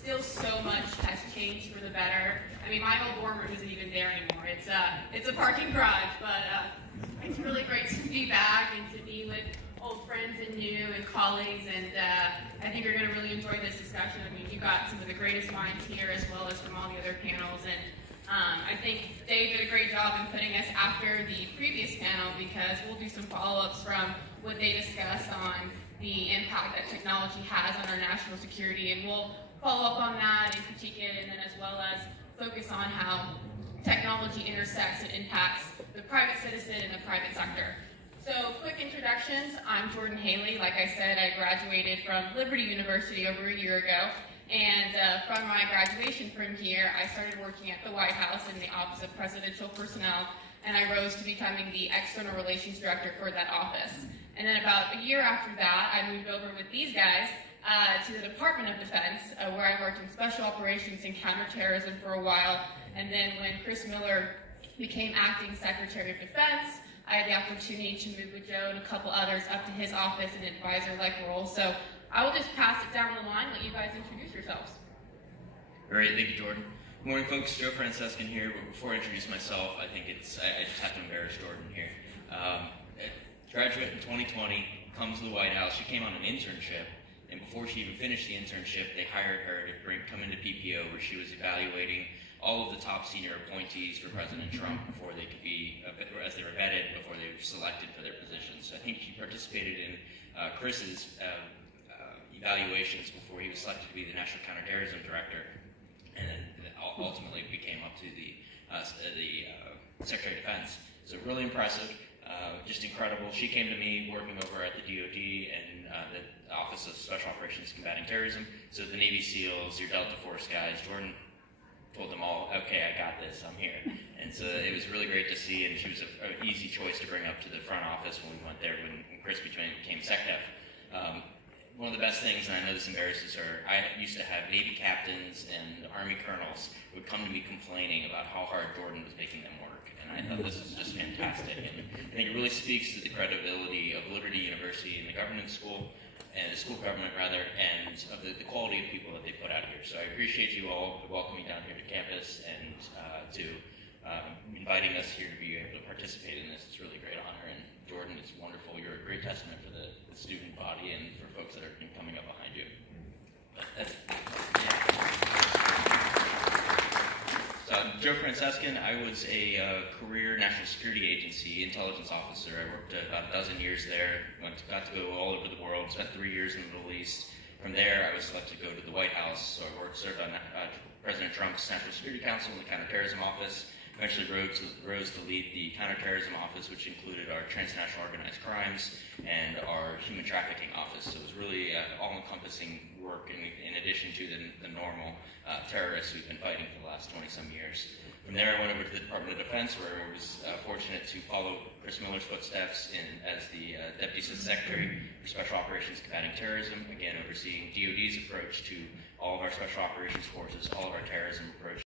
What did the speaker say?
still so much has changed for the better. I mean, my old dorm room isn't even there anymore. It's a parking garage, but it's really great to be back and to be with old friends and new and colleagues, and I think you're going to really enjoy this discussion. I mean, you got some of the greatest minds here as well as from all the other panels, and I think Dave did a great job in putting us after the previous panel, because we'll do some follow-ups from what they discussed on the impact that technology has on our national security, and we'll follow up on that and critique it, and then as well as focus on how technology intersects and impacts the private citizen and the private sector. So, quick introductions. I'm Jordan Haley. Like I said, I graduated from Liberty University over a year ago, and from my graduation from here, I started working at the White House in the Office of Presidential Personnel, and I rose to becoming the External Relations Director for that office. And then about a year after that, I moved over with these guys to the Department of Defense, where I worked in special operations and counterterrorism for a while. And then when Chris Miller became acting Secretary of Defense, I had the opportunity to move with Joe and a couple others up to his office in an advisor-like role. So I will just pass it down the line, let you guys introduce yourselves. Great, thank you, Jordan. Good morning, folks. Joe Francescan here. But before I introduce myself, I think I just have to embarrass Jordan here. Graduate in 2020, comes to the White House. She came on an internship, and before she even finished the internship, they hired her to come into PPO, where she was evaluating all of the top senior appointees for President Trump before they could be, as they were vetted, before they were selected for their positions. So I think she participated in Chris's evaluations before he was selected to be the National Counterterrorism Director, and then ultimately became up to the Secretary of Defense. So really impressive. Just incredible. She came to me working over at the DoD and the Office of Special Operations Combating Terrorism. So the Navy SEALs, your Delta Force guys, Jordan told them all, okay, I got this, I'm here. And so it was really great to see, and she was an easy choice to bring up to the front office when we went there, when Chris became SecDef. One of the best things, and I know this embarrasses her, I used to have Navy captains and Army colonels who would come to me complaining about how hard Jordan was making them work. And I thought this was just fantastic. And I think it really speaks to the credibility of Liberty University and the government school, and the school of government rather, and of the quality of people that they put out here. So I appreciate you all welcoming down here to campus and to inviting us here to be able to participate in this. It's a really great honor. And Jordan, it's wonderful. You're a great testament for the student body and for folks that are coming up behind you. So I'm Joe Francescan. I was a career national security agency intelligence officer. I worked about a dozen years there. Got to go all over the world. Spent 3 years in the Middle East. From there, I was selected to go to the White House. So I served on President Trump's National Security Council and the Counterterrorism Office. Eventually rose to lead the Counterterrorism Office, which included our transnational organized crimes and our human trafficking office. So it was really all-encompassing work in addition to the normal terrorists we've been fighting for the last 20-some years. From there, I went over to the Department of Defense, where I was fortunate to follow Chris Miller's footsteps as the Deputy Secretary for Special Operations Combating Terrorism, again overseeing DoD's approach to all of our special operations forces, all of our terrorism approach.